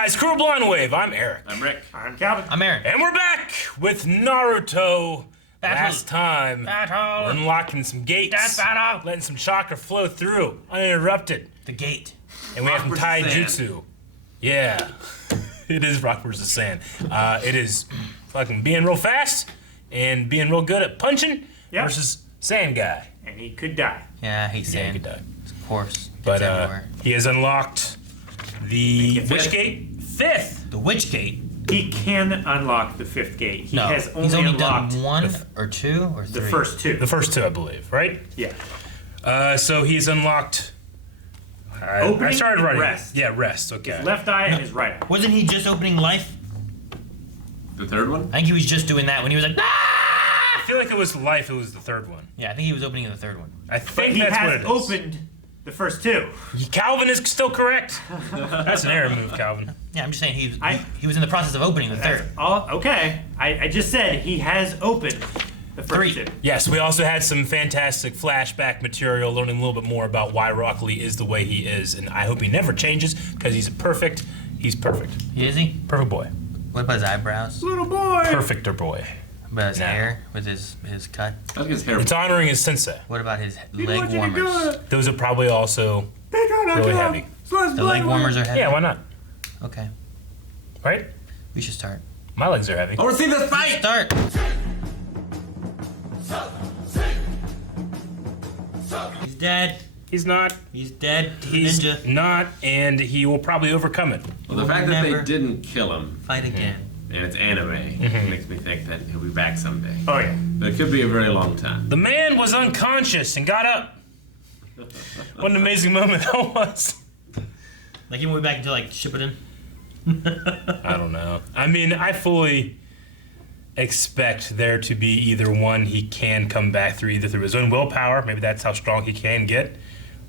guys? Crew Blonde Wave. I'm Eric. I'm Rick. I'm Calvin. I'm Aaron. And we're back with Naruto. Last time, we're unlocking some gates, letting some chakra flow through, uninterrupted. The gate. And we have some taijutsu. Yeah, it is rock versus sand. It is fucking being real fast and being real good at punching versus sand guy. And he could die. Yeah, I hate sand. He could die. Of course. But he has unlocked the which gate? Fifth. The witch gate. He can unlock the fifth gate. He has only he's only unlocked done one or two or three. the first two. The first two, I believe, right? Yeah. So he's unlocked. Opening I started and writing. rest. Yeah, rest. Okay. His left eye and his right eye. Wasn't he just opening life? The third one? I think he was just doing that when he was like, ah! I feel like it was life. It was the third one. Yeah, I think he was opening in the third one. I But think he that's what has it is. opened the first two. Calvin is still correct. That's an error move, Calvin. Yeah, I'm just saying he was in the process of opening the third. Okay. I just said he has opened the first two. Yes, we also had some fantastic flashback material, learning a little bit more about why Rock Lee is the way he is, and I hope he never changes because he's perfect. He's perfect. Is he? Perfect boy. What about his eyebrows? Little boy. Perfecter boy. What about his Nah. hair with his cut? I think his hair. It's honoring his sensei. What about his He leg wants you to warmers? do it. Those are probably also really heavy. The leg warmers are heavy? Yeah, why not? Okay. Right? We should start. My legs are heavy. I want to see this fight! Start! He's dead. He's not. He's dead. He's Ninja. not, and he will probably overcome it. Well, the fact that they Never. didn't kill him, Fight again. and it's anime, makes me think that he'll be back someday. Oh, yeah. But it could be a very long time. The man was unconscious and got up. What an amazing moment that was. Like he went back into like Shippuden. I don't know. I mean, I fully expect there to be either one he can come back through, either through his own willpower, maybe that's how strong he can get,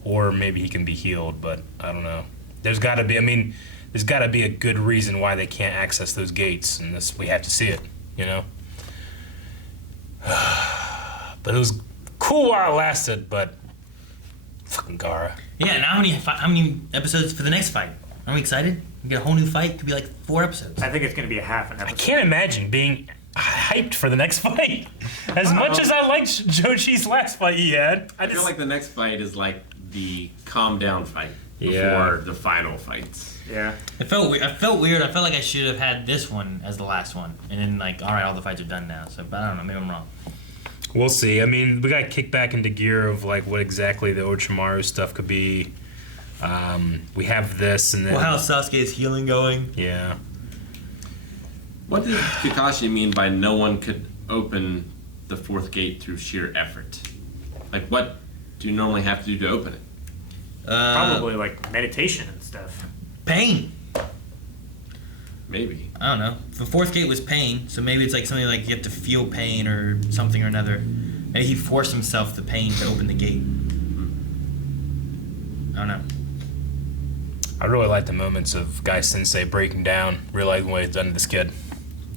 or maybe he can be healed, but I don't know. There's got to be, there's got to be a good reason why they can't access those gates, and this we have to see it, you know? But it was cool while it lasted, but fucking Gaara. Yeah, now how many episodes for the next fight? Are we excited? We get a whole new fight. Could be like 4 episodes. I think it's going to be a half an I episode. can't imagine being hyped for the next fight. As much as I liked Jochi's last fight he had, I feel like the next fight is like the calm down fight before Yeah. the final fights. Yeah. It felt weird. I felt like I should have had this one as the last one, and then like, all right, all the fights are done now. So, but I don't know. Maybe I'm wrong. we'll see. I mean, we got kicked back into gear of like what exactly the Orochimaru stuff could be. We have this, and then Well, how's Sasuke's healing going? yeah. What did Kakashi mean by no one could open the fourth gate through sheer effort? Like, what do you normally have to do to open it? Probably like meditation and stuff. Pain. Maybe. I don't know. The fourth gate was pain, so maybe it's like something like you have to feel pain or something or another. Maybe he forced himself the pain to open the gate. I don't know. I really like the moments of Guy Sensei breaking down, realizing what he's done to this kid.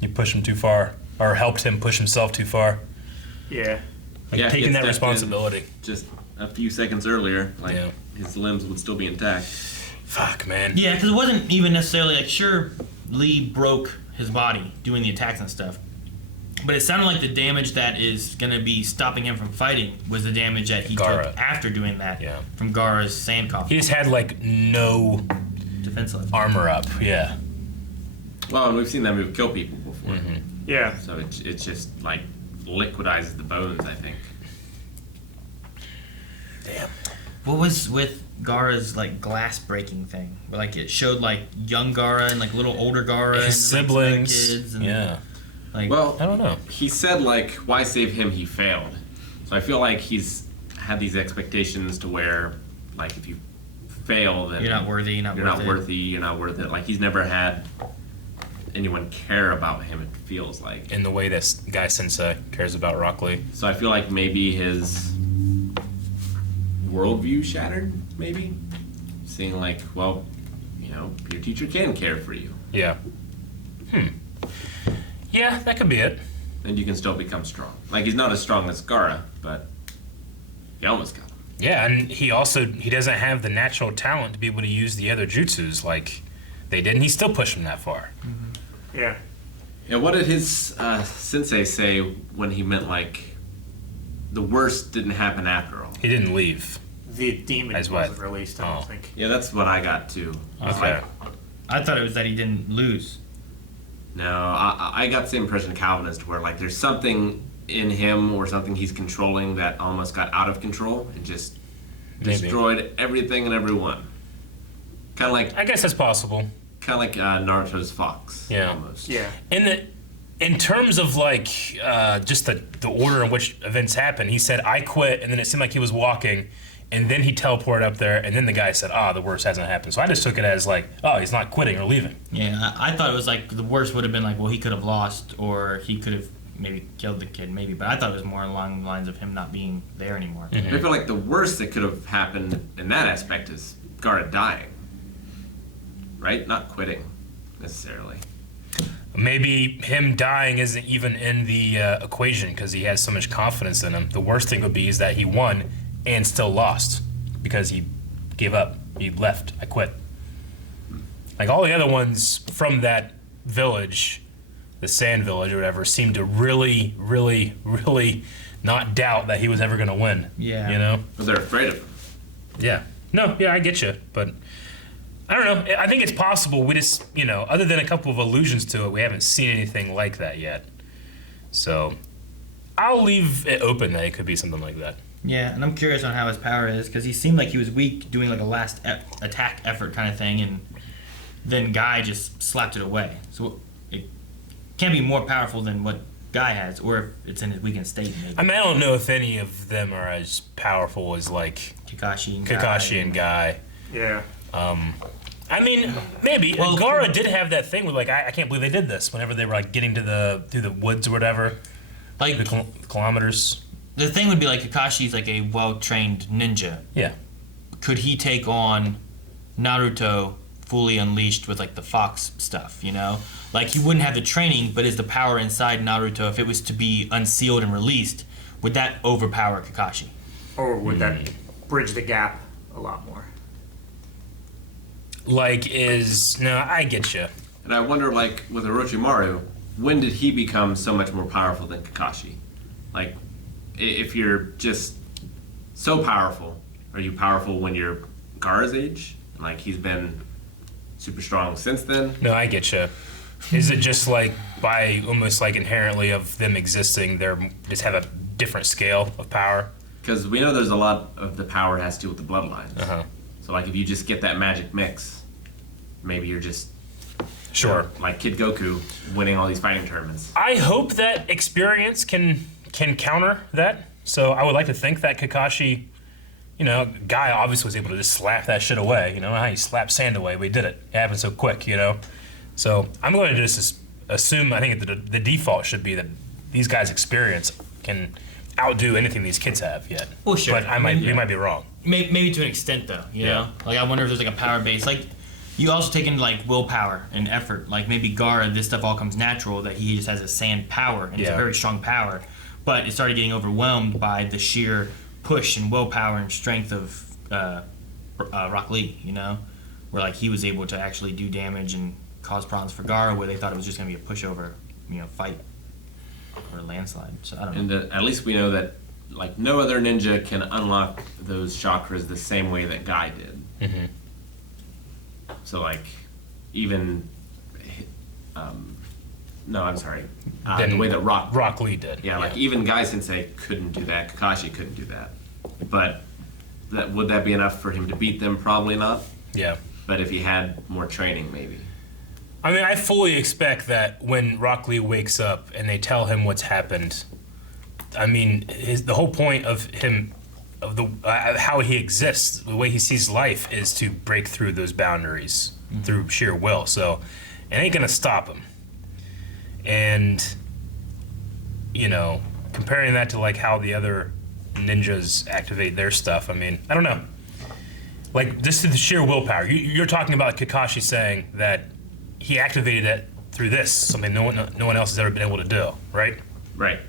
You pushed him too far, or helped him push himself too far. Yeah. Like Yeah, he taking had that stepped in responsibility. Just a few seconds earlier, like Yeah. his limbs would still be intact. Fuck, man. Yeah, because it wasn't even necessarily like, sure, Lee broke his body doing the attacks and stuff, but it sounded like the damage that is going to be stopping him from fighting was the damage that he Gaara. took after doing that Yeah. from Gaara's sand He coffin. just had like no Defense left. armor up. Yeah. Well, and we've seen that move kill people before. Yeah. So it just like liquidizes the bones, I think. Damn. What was with Gaara's like glass breaking thing? Where, like it showed like young Gaara and like little older Gaara and His like, some other siblings. kids and Yeah. like Well, I don't know. he said like, why save him? He failed. So I feel like he's had these expectations to where, like, if you fail, then you're not worthy, you're not you're worth not it. worthy, you're not worth it. Like, he's never had anyone care about him, it feels like. In the way that Guy Sensei cares about Rock Lee. So I feel like maybe his worldview shattered, maybe? Seeing like, well, you know, your teacher can care for you. Yeah. Yeah, that could be it. And you can still become strong. Like, he's not as strong as Gaara, but he almost got him. Yeah, and he doesn't have the natural talent to be able to use the other jutsus like They didn't. He still pushed him that far. Yeah. Yeah, what did his sensei say when he meant like the worst didn't happen after all? He didn't leave. The demon As wasn't what? released, I don't think. Yeah, that's what I got too. It's Okay. like, I thought it was that he didn't lose. no, I got the same impression Calvinist where like there's something in him or something he's controlling that almost got out of control and just Maybe. destroyed everything and everyone. Kind of like I guess that's possible. Naruto's fox. Yeah. Almost. Yeah. In terms of like just the order in which events happen, he said, "I quit," and then it seemed like he was walking, and then he teleported up there, and then the guy said, "Ah, the worst hasn't happened." So I just took it as like, "Oh, he's not quitting or leaving." Yeah, I thought it was like the worst would have been like, well, he could have lost or he could have maybe killed the kid, maybe. But I thought it was more along the lines of him not being there anymore. I feel like the worst that could have happened in that aspect is Gaara dying. Right? Not quitting, necessarily. Maybe him dying isn't even in the equation because he has so much confidence in him. The worst thing would be is that he won and still lost because he gave up. He left. I quit. Like all the other ones from that village, the Sand Village or whatever, seemed to really, really, really not doubt that he was ever going to win. Yeah. You know? But they're afraid of him. Yeah. No, yeah, I get you. But I don't know. I think it's possible. We just, other than a couple of allusions to it, we haven't seen anything like that yet. So I'll leave it open that it could be something like that. Yeah, and I'm curious on how his power is because he seemed like he was weak doing like a last attack effort kind of thing, and then Guy just slapped it away. So it can't be more powerful than what Guy has, or if it's in his weakened state, maybe. I mean, I don't know if any of them are as powerful as like Kakashi and Guy. Yeah. I mean, maybe. Well, Gaara did have that thing with like, I can't believe they did this. Whenever they were like getting to through the woods or whatever, like the kilometers. the thing would be like Kakashi's like a well-trained ninja. Yeah. Could he take on Naruto fully unleashed with like the fox stuff, Like he wouldn't have the training, but is the power inside Naruto, if it was to be unsealed and released, would that overpower Kakashi? Or would that bridge the gap a lot more? No, I get you. And I wonder, like, with Orochimaru, when did he become so much more powerful than Kakashi? Like, if you're just so powerful, are you powerful when you're Gaara's age? Like, he's been super strong since then? No, I get you. Is it just like by almost like inherently of them existing, they just have a different scale of power? Because we know there's a lot of the power has to do with the bloodlines. Uh-huh. So, like, if you just get that magic mix, maybe you're just Sure. like Kid Goku winning all these fighting tournaments. I hope that experience can counter that. So I would like to think that Kakashi, Guy obviously was able to just slap that shit away. How you slap sand away, but he did it. It happened so quick, So I'm going to just assume, I think the default should be that these guys' experience can outdo anything these kids have yet. Well, sure. But we might be wrong. Maybe to an extent, though. You know, like I wonder if there's like a power base. Like you also take in like willpower and effort. Like maybe Gaara, this stuff all comes natural. That he just has a sand power and it's a very strong power, but it started getting overwhelmed by the sheer push and willpower and strength of Rock Lee. Where like he was able to actually do damage and cause problems for Gaara, where they thought it was just gonna be a pushover, fight or a landslide. So I don't know. And at least we know that like no other ninja can unlock those chakras the same way that Guy did. Mm-hmm. So like even no, I'm sorry. The way that Rock Lee did. Yeah, like even Guy Sensei couldn't do that. Kakashi couldn't do that. But would that be enough for him to beat them? Probably not. Yeah. But if he had more training, maybe. I mean, I fully expect that when Rock Lee wakes up and they tell him what's happened, I mean, the whole point of him, how he exists, the way he sees life, is to break through those boundaries through sheer will. So it ain't gonna stop him. And comparing that to like how the other ninjas activate their stuff, I mean, I don't know. Like just the sheer willpower. You're talking about Kakashi saying that he activated it through this, something no one else has ever been able to do, right? Right.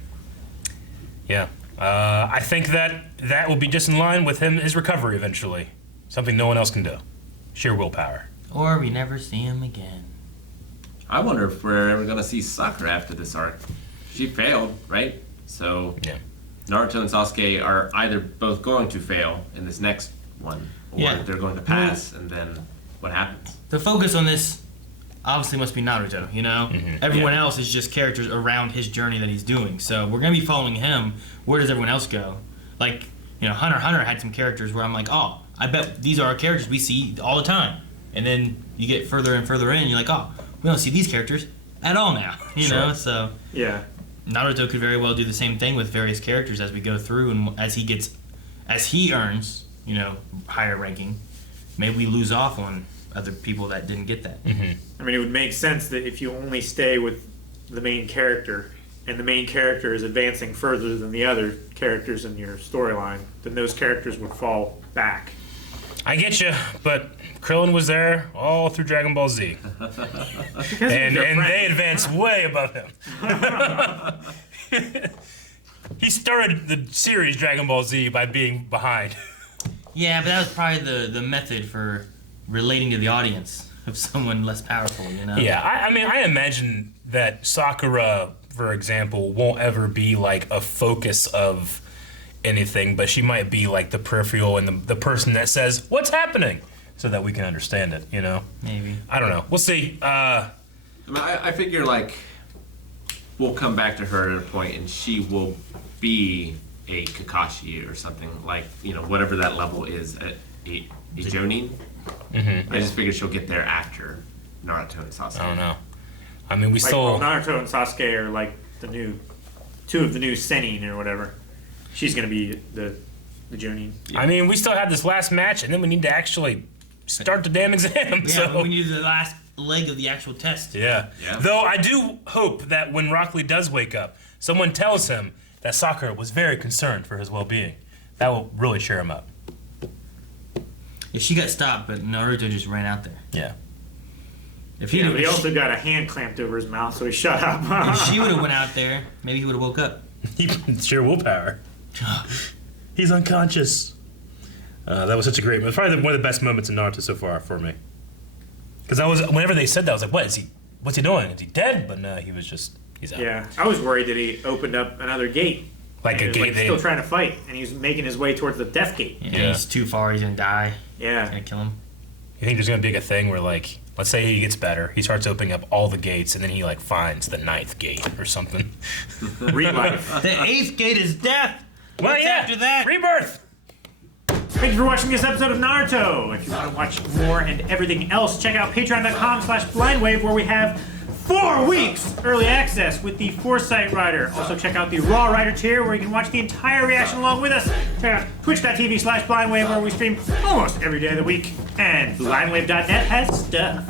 Yeah. I think that will be just in line with his recovery eventually. Something no one else can do. Sheer willpower. Or we never see him again. I wonder if we're ever gonna see Sakura after this arc. She failed, right? So Yeah. Naruto and Sasuke are either both going to fail in this next one, or Yeah. they're going to pass, and then what happens? The focus on this obviously must be Naruto, you know? Everyone Yeah. else is just characters around his journey that he's doing. So we're going to be following him. Where does everyone else go? Like, you know, Hunter x Hunter had some characters where I'm like, oh, I bet these are our characters we see all the time. And then you get further and further in, you're like, oh, we don't see these characters at all now, you know? So Yeah. Naruto could very well do the same thing with various characters as we go through, and as he earns, you know, higher ranking, maybe we lose off on other people that didn't get that. I mean, it would make sense that if you only stay with the main character, and the main character is advancing further than the other characters in your storyline, then those characters would fall back. I get you, but Krillin was there all through Dragon Ball Z, and they advanced way above him. He started the series Dragon Ball Z by being behind. Yeah, but that was probably the method for relating to the audience of someone less powerful, you know? Yeah, I mean, I imagine that Sakura, for example, won't ever be like a focus of anything, but she might be like the peripheral and the person that says, what's happening? So that we can understand it, you know? Maybe. I don't know. We'll see. I mean, I figure like we'll come back to her at a point, and she will be a Kakashi or something, like, you know, whatever that level is at a Jonin. I just figure she'll get there after Naruto and Sasuke. I don't know. I mean, we Like, still... well, Naruto and Sasuke are like two of the new Senin or whatever. She's gonna be the Jonin. I mean, we still have this last match, and then we need to actually start the damn exam. Yeah, so. we need the last leg of the actual test. Yeah. Yeah. Though I do hope that when Rock Lee does wake up, someone tells him that Sakura was very concerned for his well-being. That will really cheer him up. Yeah, she got stopped, but Naruto just ran out there. Yeah. If he, Yeah, but he if also got a hand clamped over his mouth, so he shut up. she would have went out there, maybe he would have woke up. Sheer willpower. He's unconscious. That was such a great moment. Probably one of the best moments in Naruto so far for me. Because whenever they said that, I was like, what's he doing? Is he dead? But no, he's out. Yeah, I was worried that he opened up another gate. Like He a was, gate. like, still trying to fight, and he's making his way towards the death gate. Yeah, he's too far, he's gonna die. It's Yeah. gonna kill him. You think there's going to be a thing where, like, let's say he gets better, he starts opening up all the gates, and then he, like, finds the 9th gate or something. Relife. The 8th gate is death! Well, What's yeah. after that? Rebirth! Thank you for watching this episode of Naruto. If you want to watch more and everything else, check out patreon.com/blindwave, where we have 4 weeks early access with the Foresight Rider. Also check out the Raw Rider tier, where you can watch the entire reaction along with us. Check out twitch.tv/blindwave, where we stream almost every day of the week. And blindwave.net has stuff.